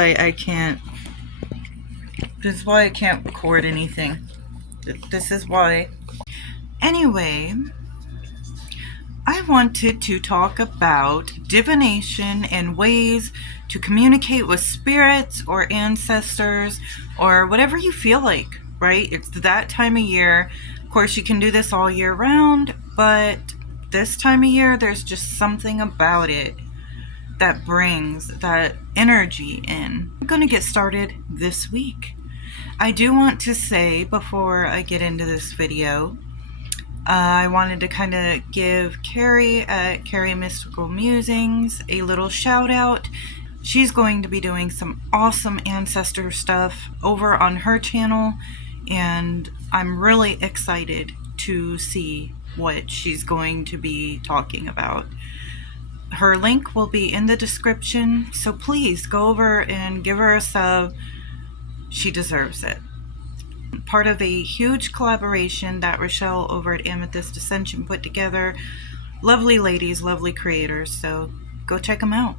I can't, this is why I can't record anything. This is why. Anyway, I wanted to talk about divination and ways to communicate with spirits or ancestors or whatever you feel like, right? It's that time of year. Of course, you can do this all year round, but this time of year, there's just something about it that brings that energy in. I'm going to get started this week. I do want to say before I get into this video, I wanted to kind of give Carrie at Carrie Mystical Musings a little shout out. She's going to be doing some awesome ancestor stuff over on her channel, and I'm really excited to see what she's going to be talking about. Her link will be in the description, so please go over and give her a sub. She deserves it. Part of a huge collaboration that Rochelle over at Amethyst Ascension put together. Lovely ladies, lovely creators, so go check them out.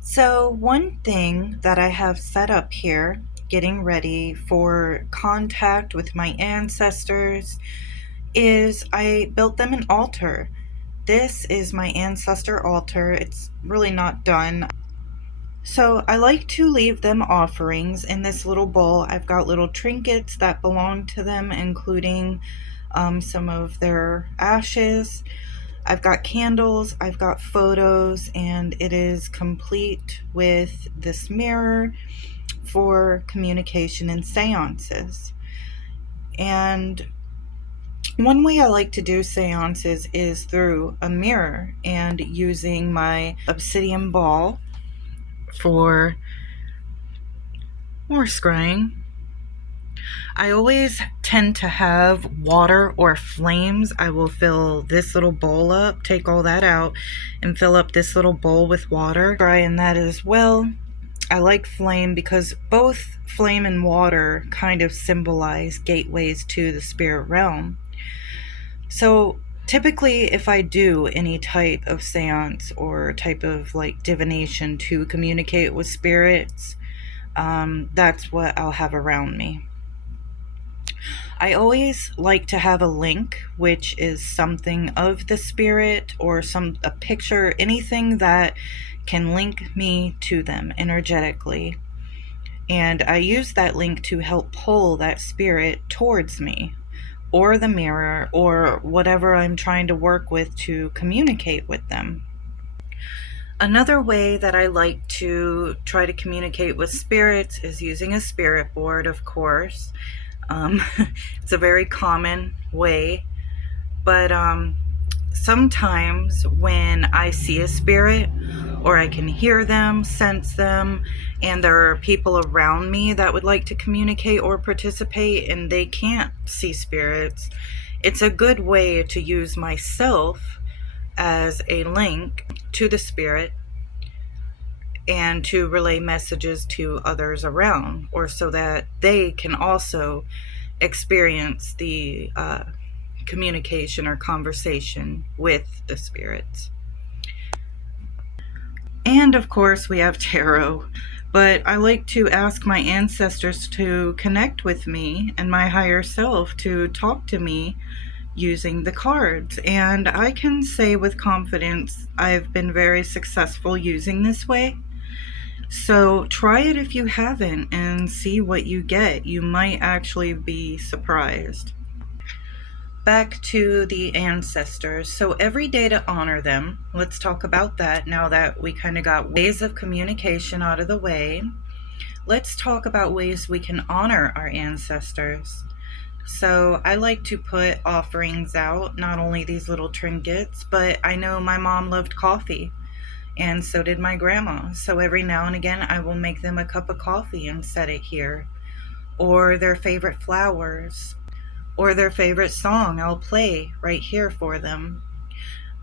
So one thing that I have set up here, getting ready for contact with my ancestors, is I built them an altar. This is my ancestor altar. It's really not done. So I like to leave them offerings in this little bowl. I've got little trinkets that belong to them, including some of their ashes. I've got candles, I've got photos, and it is complete with this mirror for communication and seances. And one way I like to do seances is through a mirror and using my obsidian ball for more scrying. I always tend to have water or flames. I will fill this little bowl up, take all that out, and fill up this little bowl with water. Scry in that as well. I like flame because both flame and water kind of symbolize gateways to the spirit realm. So typically, if I do any type of seance or type of like divination to communicate with spirits, that's what I'll have around me. I always like to have a link, which is something of the spirit or a picture, anything that can link me to them energetically. And I use that link to help pull that spirit towards me, or the mirror, or whatever I'm trying to work with to communicate with them. Another way that I like to try to communicate with spirits is using a spirit board, of course. It's a very common way, but sometimes when I see a spirit or I can hear them, sense them, and there are people around me that would like to communicate or participate and they can't see spirits, it's a good way to use myself as a link to the spirit and to relay messages to others around, or so that they can also experience the communication or conversation with the spirits. And of course we have tarot, but I like to ask my ancestors to connect with me and my higher self to talk to me using the cards. And I can say with confidence I've been very successful using this way. So try it if you haven't and see what you get. You might actually be surprised. Back to the ancestors. So every day to honor them, let's talk about that now that we kind of got ways of communication out of the way. Let's talk about ways we can honor our ancestors. So I like to put offerings out, not only these little trinkets, but I know my mom loved coffee. And so did my grandma. So every now and again, I will make them a cup of coffee and set it here. Or their favorite flowers. Or their favorite song I'll play right here for them.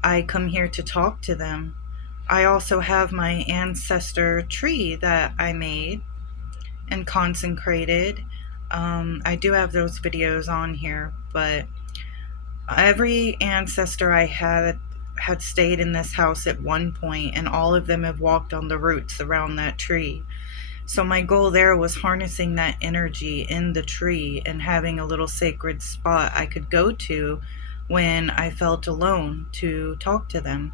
I come here to talk to them. I also have my ancestor tree that I made and consecrated. I do have those videos on here, but every ancestor I had stayed in this house at one point, and all of them have walked on the roots around that tree. So my goal there was harnessing that energy in the tree and having a little sacred spot I could go to when I felt alone to talk to them.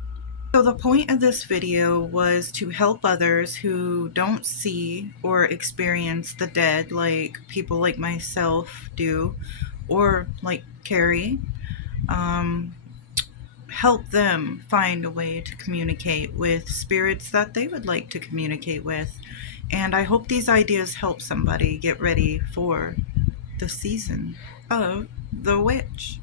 So the point of this video was to help others who don't see or experience the dead like people like myself do, or like Carrie. Help them find a way to communicate with spirits that they would like to communicate with. And I hope these ideas help somebody get ready for the season of the witch.